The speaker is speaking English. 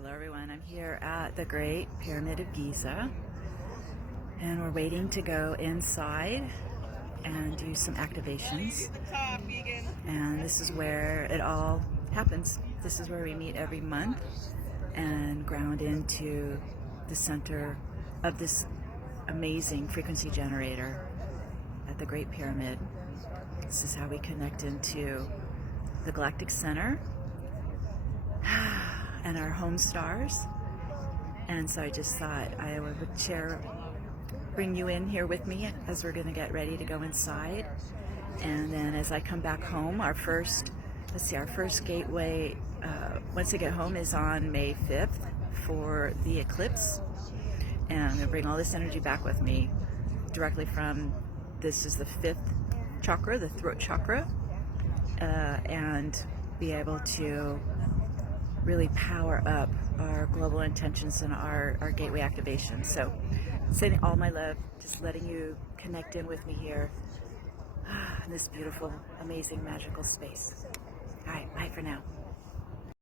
Hello everyone, I'm here at the Great Pyramid of Giza and we're waiting to go inside and do some activations. And this is where it all happens. This is where we meet every month and ground into the center of this amazing frequency generator at the Great Pyramid. This is how we connect into the galactic center and our home stars. And so I just thought I would bring you in here with me as we're going to get ready to go inside. And then as I come back home, our first gateway, once I get home, is on May 5th for the eclipse. And I'm going to bring all this energy back with me directly from, this is the 5th chakra, the throat chakra, and be able to really power up our global intentions and our gateway activation. So sending all my love, just letting you connect in with me here in this beautiful, amazing, magical space. All right, bye for now.